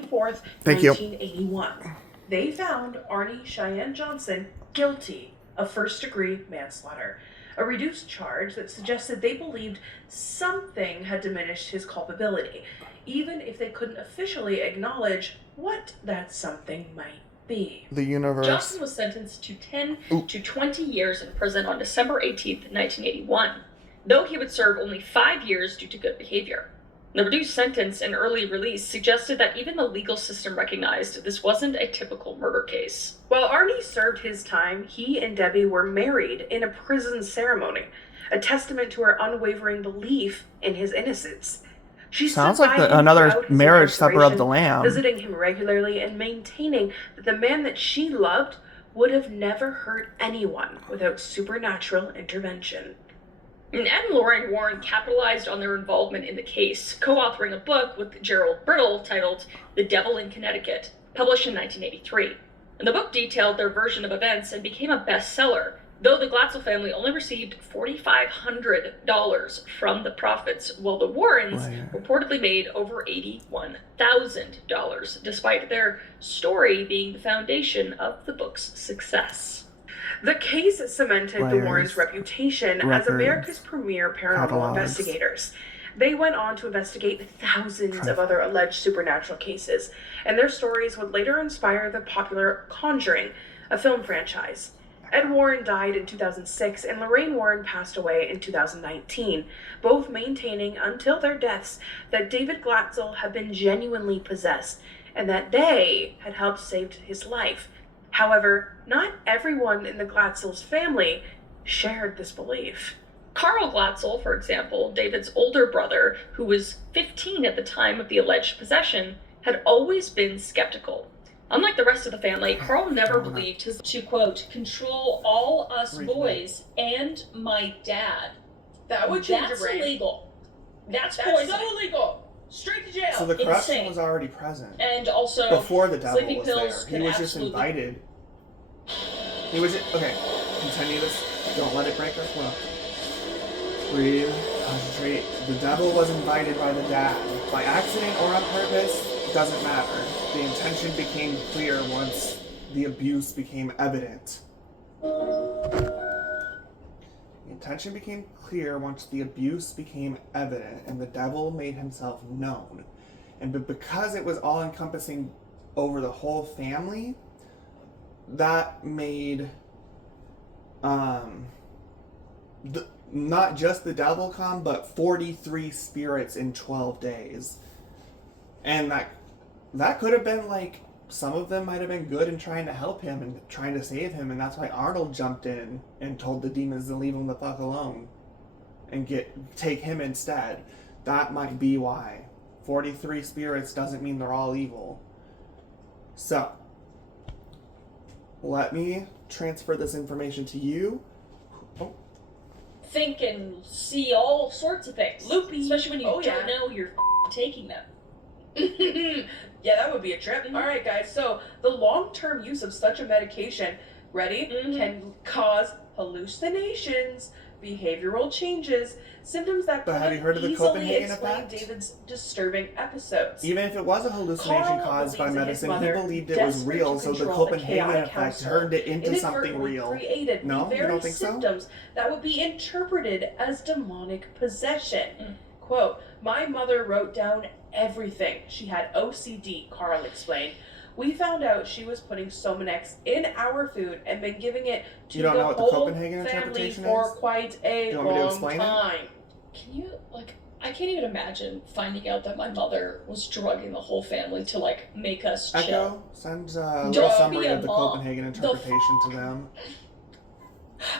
24th, Thank 1981. They found Arnie Cheyenne Johnson guilty of first-degree manslaughter, a reduced charge that suggested they believed something had diminished his culpability, even if they couldn't officially acknowledge what that something might be. The universe. Johnson was sentenced to 10 to 20 years in prison on December 18th, 1981, though he would serve only 5 years due to good behavior. The reduced sentence and early release suggested that even the legal system recognized this wasn't a typical murder case. While Arnie served his time, he and Debbie were married in a prison ceremony, a testament to her unwavering belief in his innocence. She Sounds stood like by him another throughout his marriage supper of the incarceration, Lamb. visiting him regularly and maintaining that the man that she loved would have never hurt anyone without supernatural intervention. And Ed and Lorraine Warren capitalized on their involvement in the case, co-authoring a book with Gerald Brittle titled The Devil in Connecticut, published in 1983. And the book detailed their version of events and became a bestseller, though the Glatzel family only received $4,500 from the profits, while the Warrens reportedly made over $81,000, despite their story being the foundation of the book's success. The case cemented the Warrens' reputation as America's premier paranormal investigators. They went on to investigate thousands of other alleged supernatural cases, and their stories would later inspire the popular Conjuring, a film franchise. Ed Warren died in 2006, and Lorraine Warren passed away in 2019, both maintaining until their deaths that David Glatzel had been genuinely possessed, and that they had helped save his life. However, not everyone in the Glatzel's family shared this belief. Carl Glatzel, for example, David's older brother, who was 15 at the time of the alleged possession, had always been skeptical. Unlike the rest of the family, Carl never believed his to, quote, control all us boys and my dad. That would change your That's brain. illegal. That's so poison. illegal. Straight to jail. So the corruption Insane. was already present. And also, before the devil sleeping was pills there. He was just invited. He was just, okay, continue this. Don't let it break our flow. Breathe, concentrate. The devil was invited by the dad. By accident or on purpose, doesn't matter. The intention became clear once the abuse became evident. The intention became clear once the abuse became evident, and the devil made himself known. And because it was all-encompassing over the whole family, that made not just the devil come, but 43 spirits in 12 days. And that could have been like, some of them might have been good in trying to help him and trying to save him, and that's why Arnold jumped in and told the demons to leave him the fuck alone and take him instead. That might be why. 43 spirits doesn't mean they're all evil. So, let me transfer this information to you. think and see all sorts of things. Loopy. Especially when you Oh, don't yeah. know you're taking them. Yeah, that would be a trip. All right, guys. So the long-term use of such a medication, ready, can cause hallucinations, behavioral changes, symptoms that But have you heard of the easily Copenhagen explain effect? David's disturbing episodes. Even if it was a hallucination Carl caused by believes that his medicine, he mother, believed it was desperate real, to so the control the Copenhagen chaotic effect household, turned it into something inadvertently real. created No? the You very don't think so? symptoms that would be interpreted as demonic possession. Quote, "My mother wrote down everything. She had OCD," Carl explained. "We found out she was putting Somanex in our food and been giving it to You don't the know what the whole Copenhagen family interpretation for is? quite a You want me to long explain it? time." Can you, I can't even imagine finding out that my mother was drugging the whole family to, make us chill. Echo, send a little Don't summary be a of the mom. Copenhagen interpretation to them.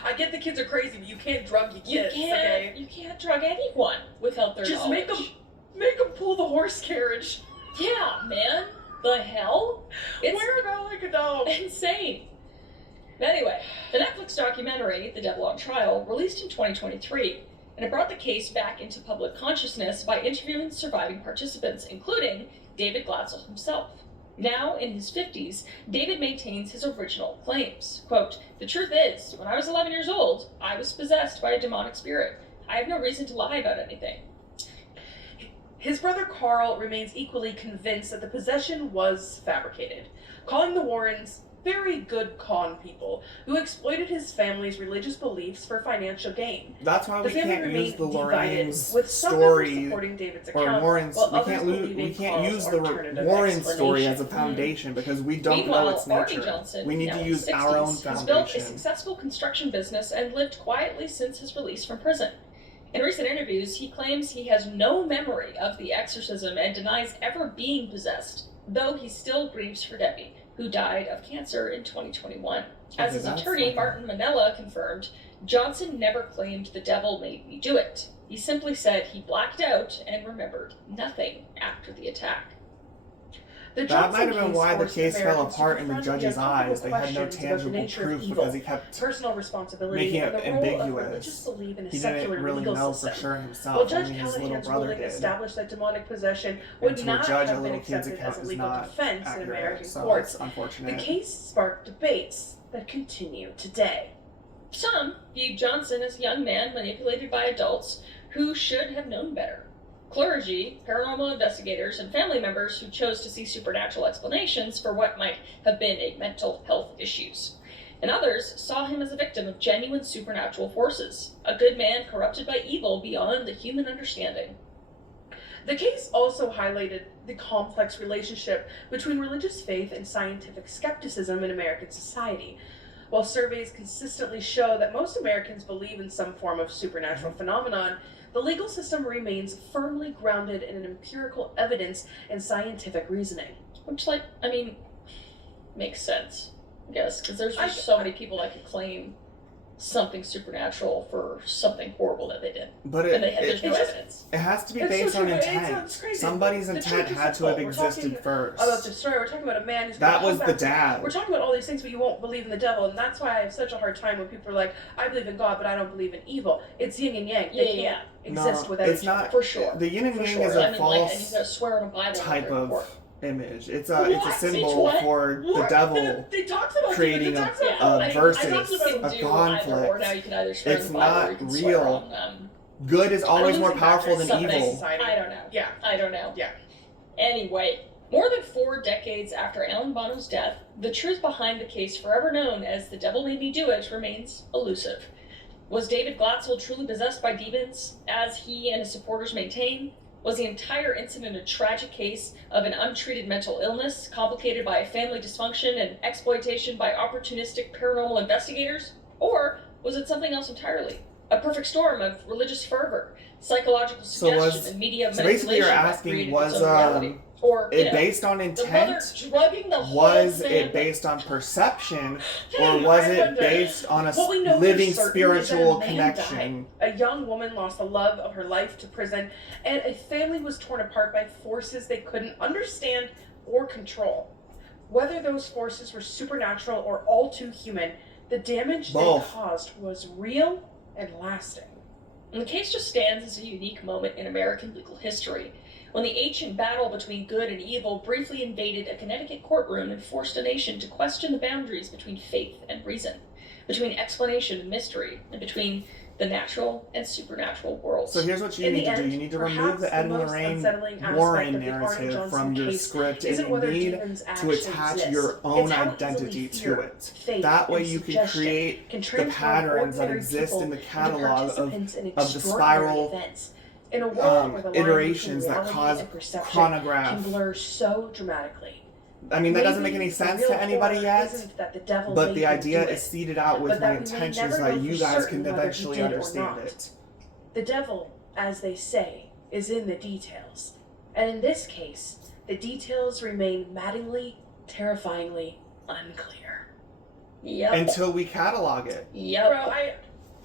I get the kids are crazy, but you can't drug your kids, okay? You can't drug anyone without their Just knowledge. make them pull the horse carriage. Yeah, man. The hell? It's Wear it out like a dog. insane. Anyway, the Netflix documentary, The Devil on Trial, released in 2023, and it brought the case back into public consciousness by interviewing surviving participants, including David Glatzel himself. Now, in his 50s, David maintains his original claims. Quote, "The truth is, when I was 11 years old, I was possessed by a demonic spirit. I have no reason to lie about anything." His brother Carl remains equally convinced that the possession was fabricated, calling the Warrens very good con people who exploited his family's religious beliefs for financial gain. That's why we can't use the Lorraine's with some story supporting David's or account, Warren's. while We others can't believing use Carl's the alternative Warren story as a explanation. foundation because we don't Meanwhile, know its Arnie nature. Johnson, We need now to in use his our own 60s, has built a foundation. successful construction business and lived quietly since his release from prison. In recent interviews, he claims he has no memory of the exorcism and denies ever being possessed, though he still grieves for Debbie, who died of cancer in 2021. As his attorney, Martin Manella, confirmed, Johnson never claimed the devil made me do it. He simply said he blacked out and remembered nothing after the attack. That might have been why the case fell apart in the judge's eyes. They had no tangible proof because he kept personal responsibility making and it the role of ambiguous. religious belief in a He secular didn't really legal know system. for sure himself. Well, Judge Only his little Callahan's brother ruling did. established that demonic possession And would to a not judge, a have been little kid's accepted account as a is legal not defense in accurate, American so courts. it's unfortunate. The case sparked debates that continue today. Some viewed Johnson as a young man manipulated by adults who should have known better. Clergy, paranormal investigators, and family members who chose to see supernatural explanations for what might have been a mental health issues. And others saw him as a victim of genuine supernatural forces, a good man corrupted by evil beyond the human understanding. The case also highlighted the complex relationship between religious faith and scientific skepticism in American society. While surveys consistently show that most Americans believe in some form of supernatural phenomenon, the legal system remains firmly grounded in an empirical evidence and scientific reasoning. Which, makes sense, I guess, because there's just so many people that could claim something supernatural for something horrible that they did. But There's no evidence. It has to be It's based so on true. intent. It's crazy. Somebody's The intent truth is had to have simple. We're existed talking first. About this story, we're talking about a man who's That gonna was come the back. dad. We're talking about all these things, but you won't believe in the devil, and that's why I have such a hard time when people are like, "I believe in God, but I don't believe in evil." It's yin and yang. They can't exist without it's each other. not. For sure. The yin and For yang sure. is a and you false gotta swear on a Bible type in court. of image. It's a What? symbol What? for the What? devil They talked about creating it. a versus, I talked about a do either, or conflict. now you can either swear It's on the Bible or not you can real. swear on, Good is always more losing powerful than batteries. evil. Society. I don't know. Yeah. I don't know. Yeah. Anyway, more than 4 decades after Alan Bono's death, the truth behind the case forever known as The Devil Made Me Do It remains elusive. Was David Glatzel truly possessed by demons, as he and his supporters maintain? Was the entire incident a tragic case of an untreated mental illness, complicated by family dysfunction and exploitation by opportunistic paranormal investigators? Or was it something else entirely? A perfect storm of religious fervor, psychological suggestion, and media So basically you're manipulation that asking, created was its own reality? Or, it based on the mother intent? drugging the Was whole it family? based on perception? Or was it based on a What we know living for certain is that spiritual a man connection? died. A young woman lost the love of her life to prison, and a family was torn apart by forces they couldn't understand or control. Whether those forces were supernatural or all too human, the damage Both. they caused was real and lasting. And the case just stands as a unique moment in American legal history, when the ancient battle between good and evil briefly invaded a Connecticut courtroom and forced a nation to question the boundaries between faith and reason, between explanation and mystery, and between the natural and supernatural worlds. So here's what you In need the to do. end, You need to perhaps remove the Ed most Lorraine unsettling aspect Warren of the Arnie narrative Johnson from your case script, isn't and you whether need demons to actually attach exist. your own It's how identity easily to fear, it. faith, That way and you can suggestion create can the transform patterns that ordinary exist people in the into catalog participants in of the extraordinary spiral events. In a world where the line iterations between that reality cause and perception chronograph. can blur so dramatically. I mean, that doesn't make Maybe any the sense real to anybody horror yet, isn't that the devil but made the him idea do is it, seeded out with but my that we may intentions never so that know you for guys certain can whether he eventually did or understand not. it. The devil, as they say, is in the details. And in this case, the details remain maddeningly, terrifyingly unclear. Yep. Until we catalog it. Yep. Bro,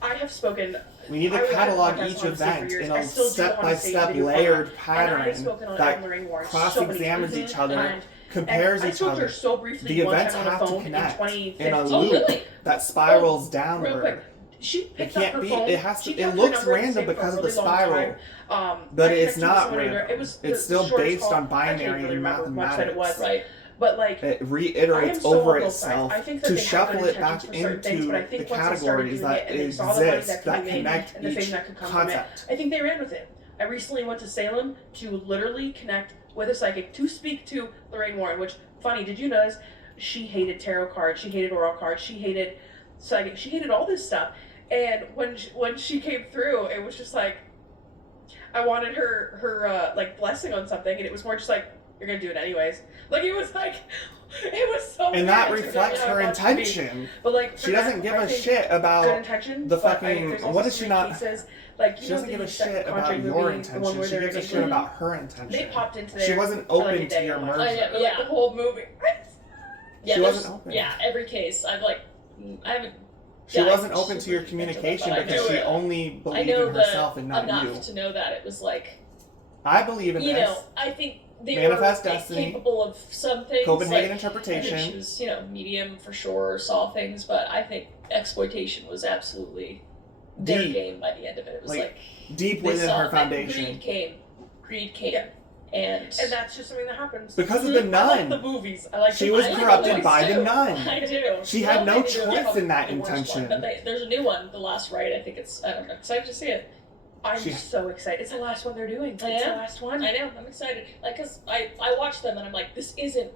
I have spoken. We need to catalog each event in a step-by-step layered pattern that cross-examines each other, compares each other. So briefly The one events time on the have to phone connect in in a 2015. loop really? that spirals Real downward. quick. She It picked up can't her be. phone. It has She to. It kept her looks number the random same for a because of the really long spiral, time. but I it's texted not someone in there. random. It was It's the still short based call. on I can't binary really and remember much that it was. mathematics. Right. But like, It I am reiterates so over on both sides. itself I think that to they have shuffle good it back intentions for certain things, into but I think the once they started categories doing that it and they saw the money exist that that could be made connect and the each fame that could come from it, concept. I think they ran with it. I recently went to Salem to literally connect with a psychic to speak to Lorraine Warren, which, funny, did you notice? She hated tarot cards, she hated oral cards, she hated psychic, she hated all this stuff. And when she came through, it was just like, I wanted her like blessing on something, and it was more just like, you're gonna do it anyways. Like, it was like, it was so. And that reflects her intention. But like, she doesn't give a shit about the fucking. What is she not? Cases, like, she doesn't give a shit about your intention. She gives a shit about her intention. They popped into there. She wasn't open to your merger. Like the whole movie. Yeah, she wasn't open. Yeah, every case I haven't. She wasn't open to your communication because she only believed in herself and not you. Enough to know that it was like. I believe in this. You know, I think they manifest were destiny, capable of some things. Copenhagen like, interpretation. I think she was, medium for sure, saw things, but I think exploitation was absolutely their game by the end of it. It was like deep within her foundation. Greed came. Yeah. And that's just something that happens. Because of the nun. I like the movies. She was corrupted by the nun. I do. She had no choice in that intention. But there's a new one, The Last Rite. I think I'm excited to see it. I'm so excited. It's the last one they're doing. It's the last one. I know. I'm excited. Like, because I watched them and I'm like, this isn't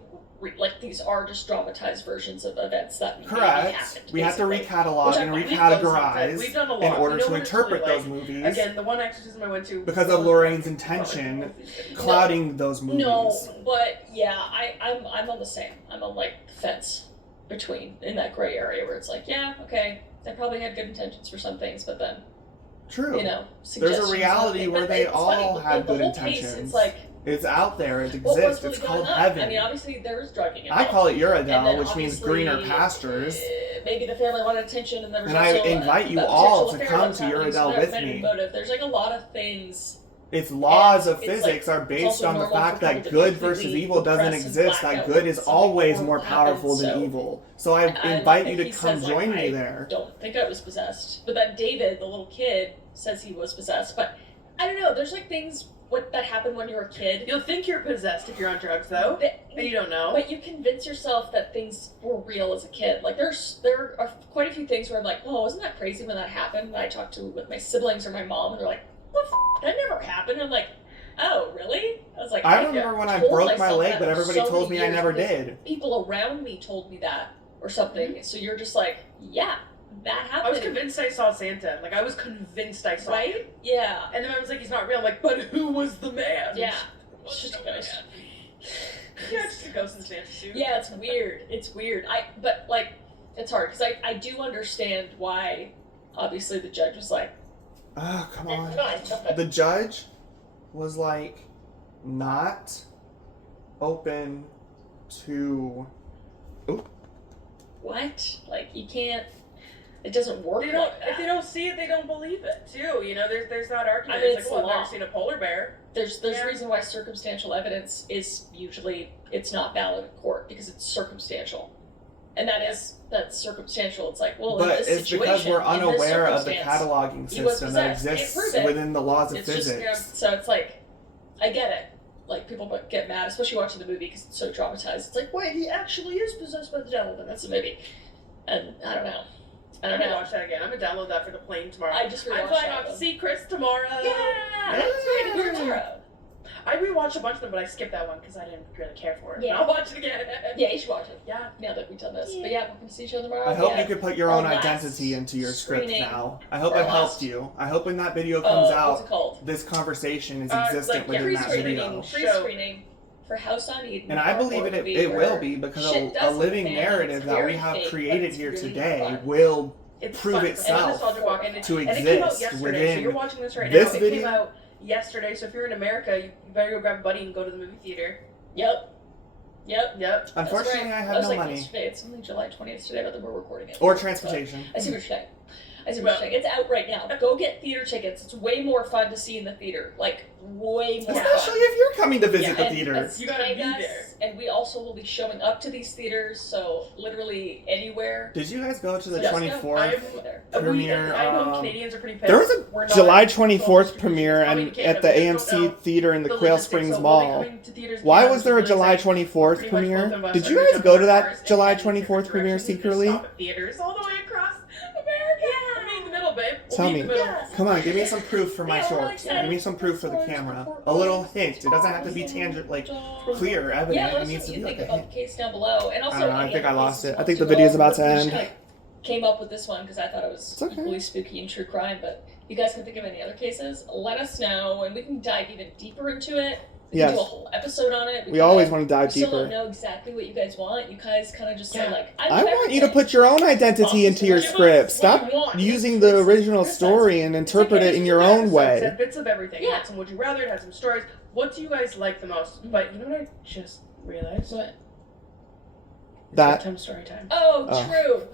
like these are just dramatized versions of events that correct. Happened, we have to recatalog and recategorize we've done a lot. in order to really interpret those movies. Again, the one exorcism I went to because of Lorraine's intention clouding those movies. No, but yeah, I'm on the same. I'm on like the fence between in that gray area where it's like, yeah, okay, they probably had good intentions for some things, but then true. There's a reality where they all had good intentions. It's like. It's out there. It exists. It's called heaven. I mean, obviously there was drugging involved. I call it Uradel, which means greener pastures. Maybe the family wanted attention, and there was and also I invite you all to come to Uradel with me. There's like a lot of things. Its laws of physics are based on the fact that good versus evil doesn't exist. That good is always more powerful than evil. So I invite you to come join me there. I don't think I was possessed, but that David, the little kid, says he was possessed. But I don't know. There's like things. That happened when you were a kid. You'll think you're possessed if you're on drugs, though, and you don't know. But you convince yourself that things were real as a kid. Like there are quite a few things where I'm like, oh, wasn't that crazy when that happened? And I talked with my siblings or my mom, and they're like, what the f***? That never happened. And I'm like, oh, really? I was like, I remember when I broke my leg, but everybody told me I never did. People around me told me that or something. So you're just like, yeah. That happened. I was convinced I saw Santa. Like, I was convinced I saw him. Yeah. And then I was like, he's not real. I'm like, but who was the man? Yeah. It's just a ghost. Yeah, it's just a ghost in Santa suit. Yeah, it's weird. It's weird. But, like, it's hard. Because I do understand why, obviously, the judge was like... Oh, come on. The judge was, like, not open to... Oop. What? Like, you can't... It doesn't work. If they don't see it, they don't believe it too. There's that argument. I mean, it's like, well, I've never seen a polar bear. There's a reason why circumstantial evidence is usually it's not valid in court because it's circumstantial, and that's circumstantial. It's like, well, but in this it's situation, because we're unaware of the cataloging system that exists within the laws of physics. So it's like, I get it. Like people get mad, especially watching the movie because it's so dramatized. It's like, wait, he actually is possessed by the devil, then that's the movie, and I don't know. I'm gonna watch that again. I'm gonna download that for the plane tomorrow. I just I'm flying off to see Kris tomorrow. Yeah, that's right. Tomorrow. I rewatched a bunch of them, but I skipped that one because I didn't really care for it. Yeah. But I'll watch it again. Yeah, you should watch it. Yeah. Now that we've done this. But yeah, we're going to see each other tomorrow. I hope you could put your own identity into your script now. I hope I've helped you. I hope when that video comes out, this conversation is existent within that video. Pre-screening for House on Eden. And I believe it will be because a living narrative that we have created here today will prove itself to exist within so you're watching this right this now. video. It came out yesterday, so if you're in America, you better go grab a buddy and go to the movie theater. Yep. Unfortunately, I have no money. Yesterday. It's only July 20th today, but then we're recording it. Or transportation. I see what you're saying. It's out right now. Go get theater tickets. It's way more fun to see in the theater. Like, way more fun. Especially if you're coming to visit the theater. You gotta be there. And we also will be showing up to these theaters, so literally anywhere. Did you guys go to the 24th premiere? I know Canadians are pretty pissed. There was a July 24th premiere at the AMC Theater in the Quail Springs Mall. Why was there a July 24th premiere? Did you guys go to that July 24th premiere secretly? Theaters all the way across America. Yeah. I mean, the middle bit. Tell Leave me. the middle. Yeah. Come on, give me some proof for my Yeah, we're really shorts. excited. Give me some proof for the camera. A little hint. It doesn't have to be tangent, like clear, evident. Yeah, let It us know needs what to you be think like a about hint. the case down below. And also, I don't know, I any think other I lost cases it. you I want think to the video's go about over. to We just end. kinda came up with this one because I thought it was okay. equally spooky and true crime, but if you guys can think of any other cases, let us know and we can dive even deeper into it. We can Yes. do a whole episode on it. We always want to dive We still don't deeper. know exactly what you guys want. You guys kind of just said, Yeah. like, I want you to put your own identity into your script. Stop using the original story and interpret it in your own It way. had bits of everything. It Yeah. had some would you rather, it had some stories. What do you guys like the most? But you know what I just realized? What? It's That- bedtime story time. Oh, Oh. true.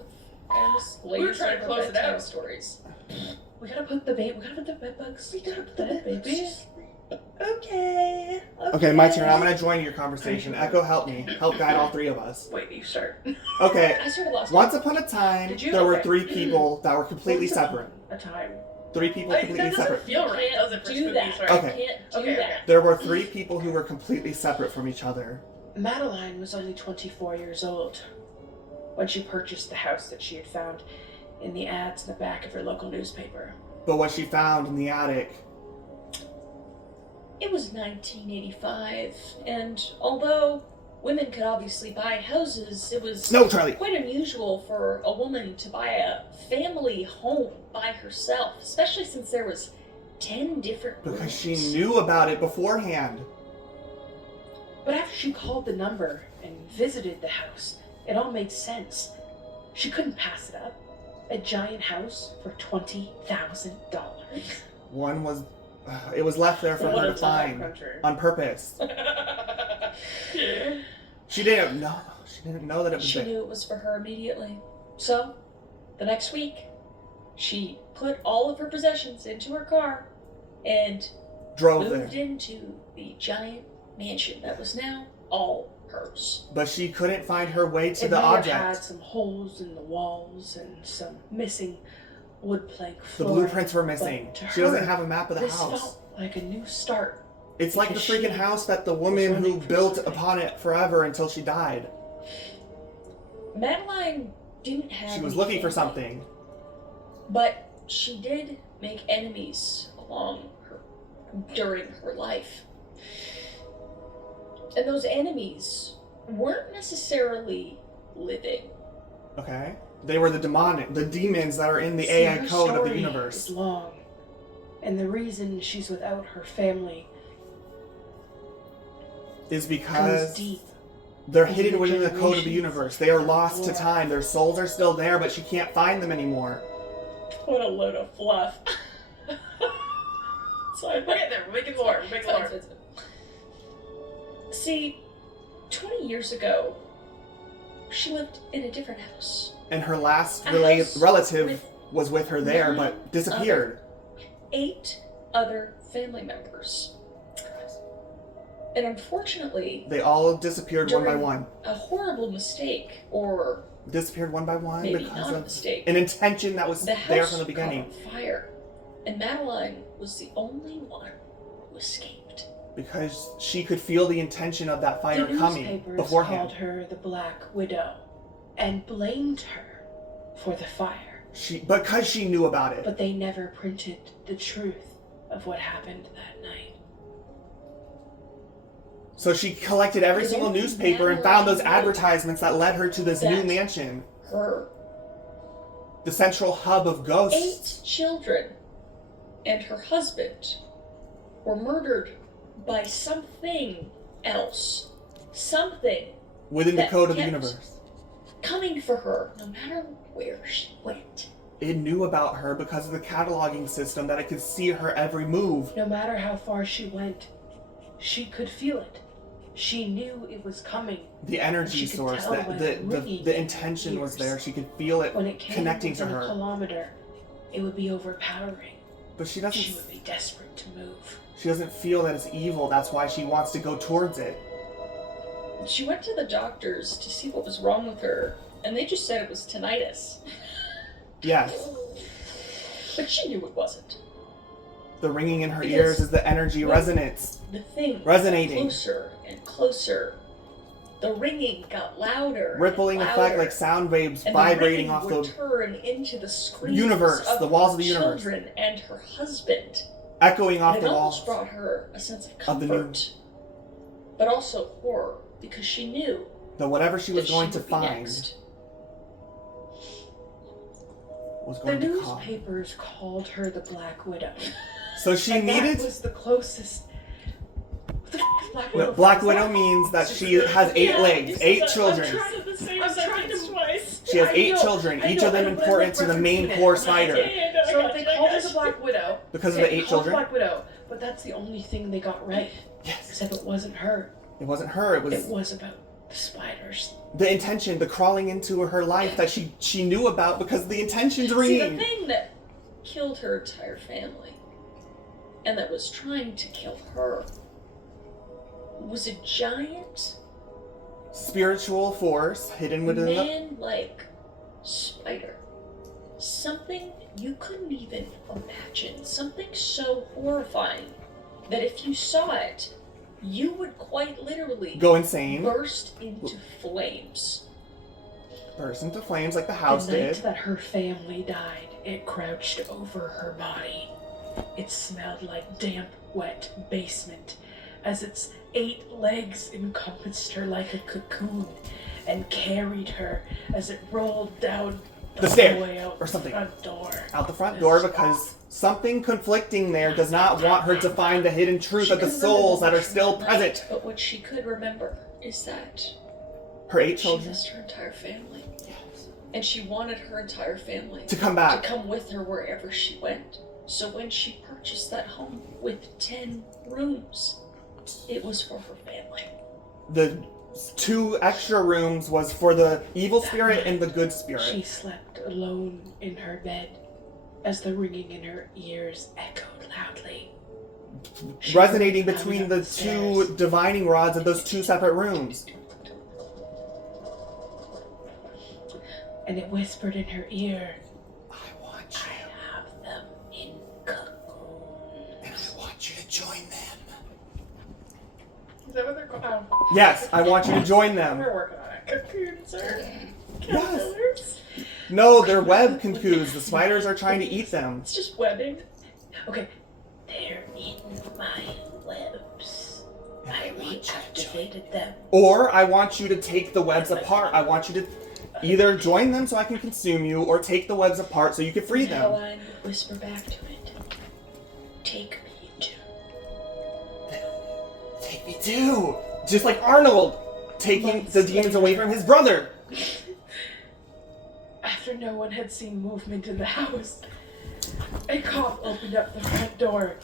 And this We were trying to close it bedtime out. stories. We gotta put the bed bugs. We gotta put the bed, baby. baby. Okay. Okay, my turn. I'm gonna join your conversation. Echo, help me. Help guide all three of us. Wait, you start. Okay. I started last Once upon a time, Did you? there were Okay. 3 people that were completely Once separate. A time. 3 people That completely doesn't separate. feel You right, can't does it, for do spooky that. stories? Okay. You can't do Okay, that. okay. There were 3 people who were completely separate from each other. Madeline was only 24 years old when she purchased the house that she had found in the ads in the back of her local newspaper. But what she found in the attic, It was 1985, and although women could obviously buy houses, it was no, Charlie. quite unusual for a woman to buy a family home by herself, especially since there was 10 different Because rooms. she knew about it beforehand. But after she called the number and visited the house, it all made sense. She couldn't pass it up. A giant house for $20,000. One was, it was left there for What her a to time find cruncher. on purpose. She didn't know. She didn't know that it was She there. knew it was for her immediately. So, the next week, she put all of her possessions into her car and Drove moved there, into the giant mansion that was now all hers. but she couldn't find her way to It the may have had object. some holes in the walls and some missing wood plank The flooring. blueprints were missing. But to She doesn't her, have a map of the this house. felt like a new start. It's like the because freaking she house that the was woman who running from built something. upon it forever until she died. Madeline didn't have She was any looking for family, something. but she did make enemies during her life. And those enemies weren't necessarily living. Okay? They were the demons that are in the See, AI her code of the story universe. is long, and the reason she's without her family Is goes because deep. they're in hidden the within the code of the generations universe. They are lost to before. time. Their souls are still there, but she can't find them anymore. What a load of fluff. Sorry, We're getting there. We're making more. We're making more. See, 20 years ago, she lived in a different house. And her last A house relative with was with her there, 9 but disappeared. 8 other family members. And unfortunately, They all disappeared one by During- one. a horrible mistake, or Disappeared one by one maybe because not a of mistake, an intention that was the there house from the beginning. caught on fire, and Madeline was the only one who escaped. Because she could feel the intention of that fire The coming newspapers beforehand. called her the Black Widow and blamed her for the fire, Because she knew about it. but they never printed the truth of what happened that night. So she collected every Because single only newspaper and Madeline found those knew advertisements that led her to this new that mansion. Her The central hub of 8 ghosts. children and her husband were murdered by something else. Something Within the that code of the kept universe. coming for her no matter where she went. It knew about her because of the cataloging system that it could see her every move. No matter how far she went, she could feel it. She knew it was coming. The energy She could source, tell by the the ringing intention was ears. there. She could feel it When it came connecting to within a her. kilometer, it would be overpowering. But she She doesn't would be desperate to move. feel that it's evil. That's why she wants to go towards it. She went to the doctors to see what was wrong with her, and they just said it was tinnitus. Yes. But she knew it wasn't. The ringing in her Because- ears is the energy Well, resonance. The thing got Resonating. closer and closer, The ringing got louder. Rippling and effect, louder, like sound waves and vibrating the off ringing the would turn into the screams universe, of the walls her of the universe. children and her husband. echoing off And the it walls. almost brought her a sense of Of the comfort, but also horror, because she knew That whatever she was that going she to would be find next. was The going to come. newspapers called her the Black Widow. So she And needed. that was the closest. What the f is Black Widow? No, Black Widow means that she has 8 legs, 8 children. I'm trying to twice. She has I 8 know, children, I each know, of them but I'm, important to the main referencing core it. spider. So they called her the Black Widow. Because of Okay, the 8 they called her children? Black Widow, but that's the only thing they got right. Yes. Except it wasn't her. It wasn't her, it It was was about the spiders. the intention, the crawling into her life that she knew about because the intention's See, ringing. the thing that killed her entire family, and that was trying to kill her, was a giant, Spiritual force hidden within the. man-like spider. Something you couldn't even imagine. Something so horrifying that if you saw it, you would quite literally Go insane. burst into flames. Burst into flames like the house The night did. that her family died, it crouched over her body. It smelled like damp, wet basement, as its 8 legs encompassed her like a cocoon and carried her as it rolled down The stairs, hallway out or something. the front door. Out the front door because something conflicting there does not want her to find the hidden truth She of the couldn't souls that remember are still that present. night, but what she could remember is that Her 8 she children. missed her entire family. And she wanted her entire family To come to back. come with her wherever she went. So when she purchased that home with 10 rooms, it was for her family. The 2 extra rooms was for the evil spirit night, and the good She spirit. slept alone in her bed as the ringing in her ears echoed loudly. She Resonating heard between coming the up stairs. 2 divining rods of those 2 separate rooms. And it whispered in her ear, I want I have them in cocoon. and I want you to join them. Is that what they're called? Oh, Yes, I want you to join them. we're working on it. Cocoons are Yes. caterpillars. No, they're web cocoons. The spiders are trying to eat them. It's just webbing. Okay, they're in my webs. I reactivated them. Or I want you to take the webs apart. I want you to either join them so I can consume you, or take the webs apart so you can free Now them. I would whisper back to it. Take me to. Take me too. Just like Arnold taking the demons away from his brother. After no one had seen movement in the house, a cop opened up the front door.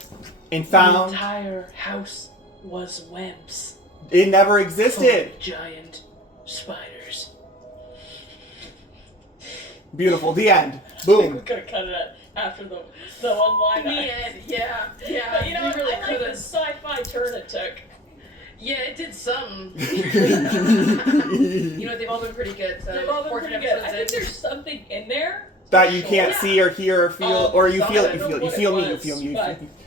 And The found entire house was webs. it never Full existed. of giant spiders. Beautiful. The end. We're Boom. gonna cut it after the one line. Man, yeah. But you know we what? really I like could've. the sci-fi turn it took. Yeah, it did something. You know, they've all been pretty good. So They've all been 14 pretty good. I episodes think in. there's something in there That you can't Yeah. see or hear or feel, or you some- feel I it, you don't feel know it, you feel what me, it you was, feel me.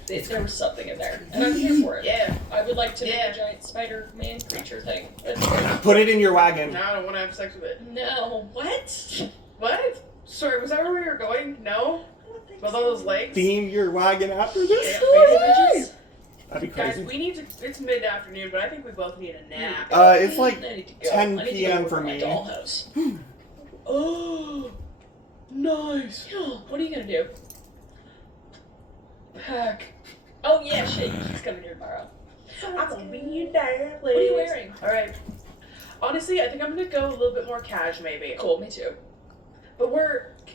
but there was something in there, and I'm here for it. Yeah. I would like to make Yeah. a giant Spider-Man creature thing. But Put it in your wagon. No, I don't want to have sex with it. no, what? What? Sorry, was that where we were going? No? I don't think With so. all those legs? Theme your wagon after this Yeah, story. Bitches. That'd be Guys, crazy. we need to. It's mid-afternoon, but I think we both need a nap. It's like I need to go. 10 I need to p.m. go work for on my me. dollhouse. Oh, nice. What are you gonna do? Pack. Oh yeah, shit. He's coming here tomorrow. I'm gonna be you there, What are you wearing? All right. Honestly, I think I'm gonna go a little bit more cash, maybe. Cool, me too. But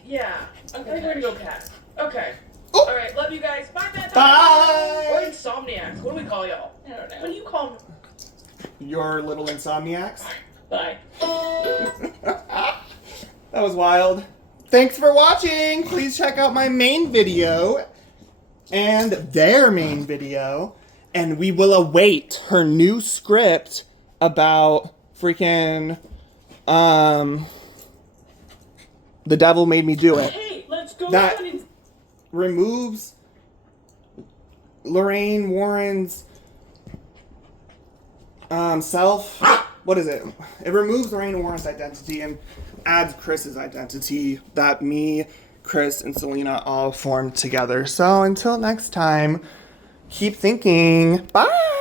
yeah. I think we're gonna go cash. Okay. Oh. All right. Love you guys. Bye, bye. Or Bye! insomniacs. What do we call y'all? I don't What know. do you call them? Your little insomniacs. Bye. That was wild. Thanks for watching. Please check out my main video and their main video. And we will await her new script about freaking, The Devil Made Me Do It. Hey, let's go. That- on and- Removes Lorraine Warren's self what is it? It removes Lorraine Warren's identity and adds Kris's identity that me, Kris, and Celina all formed together. So until next time, keep thinking. Bye!